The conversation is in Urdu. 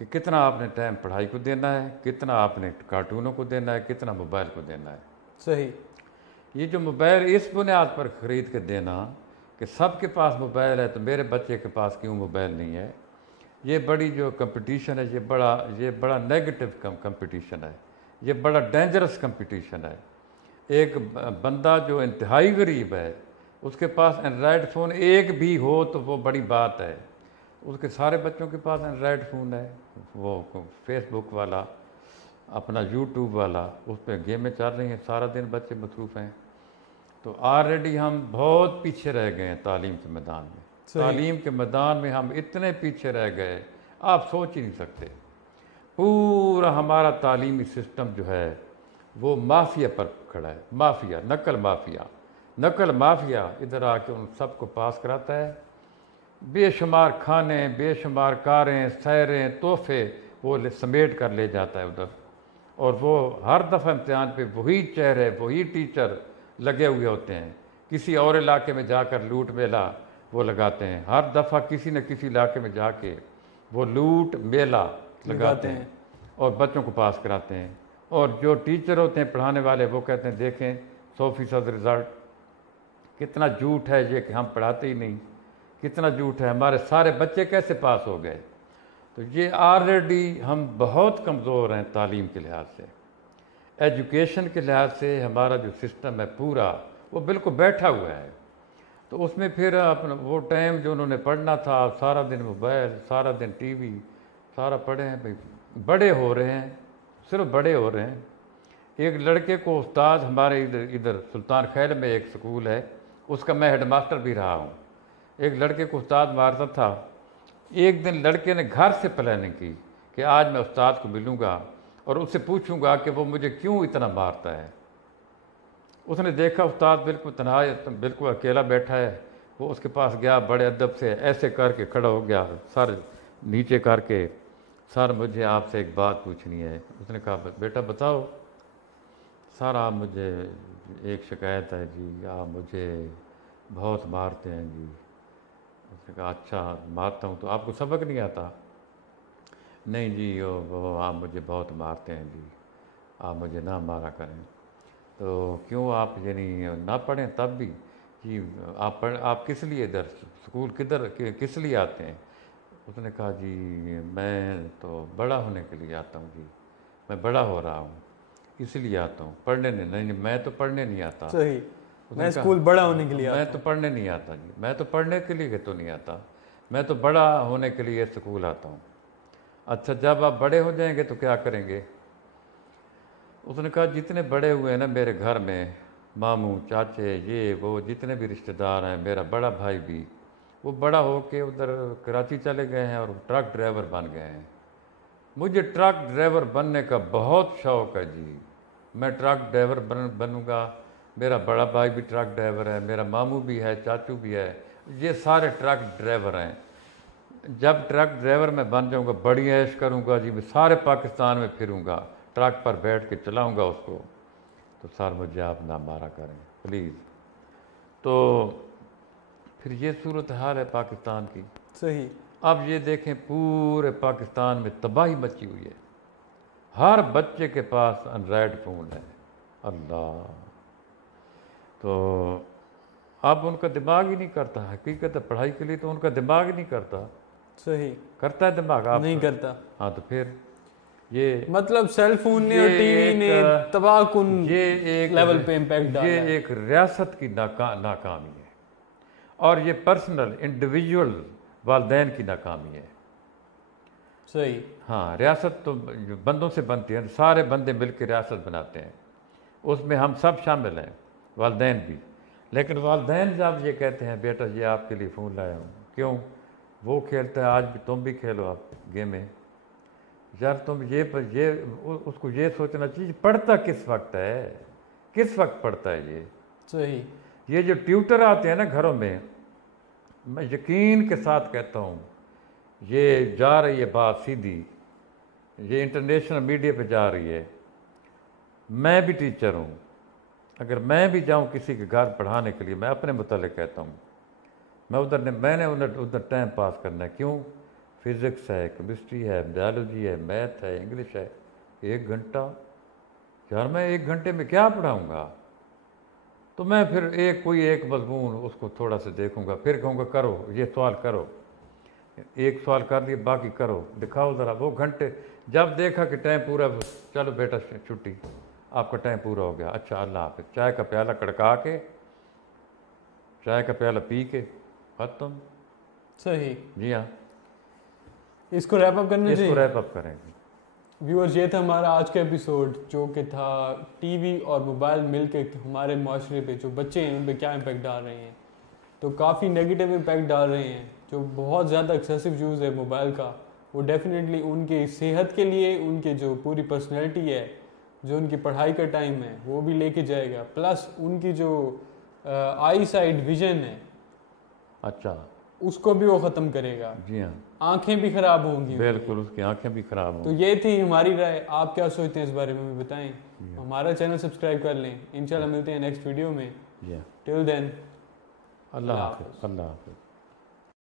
کہ کتنا آپ نے ٹائم پڑھائی کو دینا ہے، کتنا آپ نے کارٹونوں کو دینا ہے، کتنا موبائل کو دینا ہے۔ صحیح۔ یہ جو موبائل اس بنیاد پر خرید کے دینا کہ سب کے پاس موبائل ہے تو میرے بچے کے پاس کیوں موبائل نہیں ہے، یہ بڑی جو کمپٹیشن ہے، یہ بڑا نیگیٹو کمپٹیشن ہے، یہ بڑا ڈینجرس کمپٹیشن ہے۔ ایک بندہ جو انتہائی غریب ہے، اس کے پاس اینڈرائڈ فون ایک بھی ہو تو وہ بڑی بات ہے۔ اس کے سارے بچوں کے پاس اینڈرائڈ فون ہے، وہ فیس بک والا، اپنا یوٹیوب والا، اس پہ گیمیں چل رہی ہیں، سارا دن بچے مصروف ہیں۔ تو آلریڈی ہم بہت پیچھے رہ گئے ہیں تعلیم کے میدان میں۔ تعلیم کے میدان میں ہم اتنے پیچھے رہ گئے، آپ سوچ ہی نہیں سکتے۔ پورا ہمارا تعلیمی سسٹم جو ہے وہ مافیا پر کھڑا ہے، مافیا، نقل مافیا ادھر آ کے ان سب کو پاس کراتا ہے۔ بے شمار کھانے، بے شمار کاریں، سیریں، تحفے وہ سمیٹ کر لے جاتا ہے ادھر، اور وہ ہر دفعہ امتحان پہ وہی چہرے، وہی ٹیچر لگے ہوئے ہوتے ہیں۔ کسی اور علاقے میں جا کر لوٹ میلہ وہ لگاتے ہیں، ہر دفعہ کسی نہ کسی علاقے میں جا کے وہ لوٹ میلہ لگاتے ہیں اور بچوں کو پاس کراتے ہیں۔ اور جو ٹیچر ہوتے ہیں پڑھانے والے، وہ کہتے ہیں دیکھیں 100% رزلٹ، کتنا جھوٹ ہے یہ کہ ہم پڑھاتے ہی نہیں، کتنا جھوٹ ہے، ہمارے سارے بچے کیسے پاس ہو گئے۔ تو یہ آلریڈی ہم بہت کمزور ہیں تعلیم کے لحاظ سے، ایجوکیشن کے لحاظ سے ہمارا جو سسٹم ہے پورا وہ بالکل بیٹھا ہوا ہے۔ تو اس میں پھر اپنا وہ ٹائم جو انہوں نے پڑھنا تھا، سارا دن موبائل، سارا دن ٹی وی، سارا پڑھے ہیں بھائی، بڑے ہو رہے ہیں، صرف بڑے ہو رہے ہیں۔ ایک لڑکے کو استاد ہمارے ادھر سلطان خیل میں ایک سکول ہے، اس کا میں ہیڈ ماسٹر بھی رہا ہوں۔ ایک لڑکے کو استاد مارتا تھا، ایک دن لڑکے نے گھر سے پلاننگ کی کہ آج میں استاد کو ملوں گا اور اس سے پوچھوں گا کہ وہ مجھے کیوں اتنا مارتا ہے۔ اس نے دیکھا استاد بالکل تنہا، بالکل اکیلا بیٹھا ہے، وہ اس کے پاس گیا، بڑے ادب سے ایسے کر کے کھڑا ہو گیا، سر نیچے کر کے، سر مجھے آپ سے ایک بات پوچھنی ہے۔ اس نے کہا بیٹا بتاؤ۔ سر آپ مجھے ایک شکایت ہے جی، آپ مجھے بہت مارتے ہیں جی۔ اس نے کہا اچھا مارتا ہوں تو آپ کو سبق نہیں آتا؟ نہیں جی وہ آپ مجھے بہت مارتے ہیں جی، آپ مجھے نہ مارا کریں۔ تو کیوں آپ یعنی نہ پڑھیں تب بھی؟ جی آپ کس لیے ادھر اسکول کس لیے آتے ہیں؟ اس نے کہا جی میں تو بڑا ہونے کے لیے آتا ہوں جی، میں بڑا ہو رہا ہوں اس لیے آتا ہوں، پڑھنے نہیں، میں تو پڑھنے نہیں آتا۔ صحیح، میں اسکول بڑا ہونے کے لیے میں تو پڑھنے نہیں آتا جی، میں تو پڑھنے کے لیے تو نہیں آتا، میں تو بڑا ہونے کے لیے اسکول آتا ہوں۔ اچھا جب آپ بڑے ہو جائیں گے تو کیا کریں گے؟ اس نے کہا جتنے بڑے ہوئے ہیں نا میرے گھر میں، ماموں، چاچے، یہ وہ جتنے بھی رشتہ دار ہیں، میرا بڑا بھائی بھی، وہ بڑا ہو کے ادھر کراچی چلے گئے ہیں اور ٹرک ڈرائیور بن گئے ہیں۔ مجھے ٹرک ڈرائیور بننے کا بہت شوق ہے جی، میں ٹرک ڈرائیور بنوں گا، میرا بڑا بھائی بھی ٹرک ڈرائیور ہے، میرا ماموں بھی ہے، چاچو بھی ہے، یہ سارے ٹرک ڈرائیور ہیں۔ جب ٹرک ڈرائیور میں بن جاؤں گا بڑی عیش کروں گا جی، میں سارے پاکستان میں پھروں گا، ٹرک پر بیٹھ کے چلاؤں گا اس کو۔ تو سر مجھے آپ نہ مارا کریں پلیز۔ تو پھر یہ صورتحال ہے پاکستان کی۔ صحیح۔ اب یہ دیکھیں پورے پاکستان میں تباہی مچی ہوئی ہے، ہر بچے کے پاس اینڈرائڈ فون ہے۔ اللہ، تو اب ان کا دماغ ہی نہیں کرتا، حقیقت ہے پڑھائی کے لیے تو ان کا دماغ ہی نہیں کرتا۔ صحیح، کرتا ہے دماغ آپ نہیں کرتا۔ ہاں تو پھر یہ مطلب سیل فون نے اور ٹی وی نے تباہ کن لیول پہ امپیکٹ ڈالا ہے۔ یہ ایک ریاست کی ناکامی ہے، اور یہ پرسنل انڈیویجول والدین کی ناکامی ہے۔ صحیح۔ ہاں، ریاست تو بندوں سے بنتی ہے، سارے بندے مل کے ریاست بناتے ہیں، اس میں ہم سب شامل ہیں، والدین بھی۔ لیکن والدین جب یہ کہتے ہیں بیٹا یہ آپ کے لیے فون لایا ہوں، کیوں؟ وہ کھیلتا ہے، آج بھی تم بھی کھیلو آپ گیمیں۔ یار تم اس کو یہ سوچنا چاہیے پڑھتا کس وقت ہے، کس وقت پڑھتا ہے یہ۔ صحیح۔ یہ جو ٹیوٹر آتے ہیں نا گھروں میں، میں یقین کے ساتھ کہتا ہوں یہ جا رہی ہے بات سیدھی، یہ انٹرنیشنل میڈیا پہ جا رہی ہے۔ میں بھی ٹیچر ہوں، اگر میں بھی جاؤں کسی کے گھر پڑھانے کے لیے، میں اپنے متعلق کہتا ہوں، میں نے ادھر ٹائم پاس کرنا ہے۔ کیوں؟ فزکس ہے، کیمسٹری ہے، بایولوجی ہے، میتھ ہے، انگلش ہے، 1 گھنٹہ، یار میں 1 گھنٹے میں کیا پڑھاؤں گا؟ تو میں پھر کوئی ایک مضمون اس کو تھوڑا سا دیکھوں گا، پھر کہوں گا کرو یہ سوال کرو، 1 سوال کر لیا باقی کرو، دکھاؤ ذرا، وہ گھنٹے جب دیکھا کہ ٹائم پورا، چلو بیٹا چھٹی، آپ کا ٹائم پورا ہو گیا، اچھا اللہ حافظ، چائے کا پیالہ کڑکا کے، چائے کا پیالہ پی کے ختم۔ صحیح، جی ہاں، اس کو ریپ اپ کرنا اس چاہیے۔ کو ریپ اپ کریں گے۔ ویورز، یہ تھا ہمارا آج کا ایپیسوڈ، جو کہ تھا ٹی وی اور موبائل مل کے ہمارے معاشرے پہ جو بچے ہیں ان پہ کیا امپیکٹ ڈال رہے ہیں۔ تو کافی نیگیٹو امپیکٹ ڈال رہے ہیں، جو بہت زیادہ ایکسیسو یوز ہے موبائل کا، وہ ڈیفینیٹلی ان کی صحت کے لیے، ان کے جو پوری پرسنالٹی ہے، جو ان کی پڑھائی کا ٹائم ہے وہ بھی لے کے جائے گا، پلس ان کی جو آئی سائٹ ویژن ہے اچھا، اس کو بھی وہ ختم کرے گا۔ جی ہاں، آنکھیں بھی خراب ہوں گی، بالکل، اس کی آنکھیں بھی خراب ہوں تو گی۔ یہ تھی ہماری رائے، آپ کیا سوچتے ہیں اس بارے میں ہمیں بتائیں۔ ہمارا چینل سبسکرائب کر لیں، انشاءاللہ ملتے ہیں نیکسٹ ویڈیو میں۔ جی ہاں، ٹل دین، اللہ حافظ، اللہ حافظ۔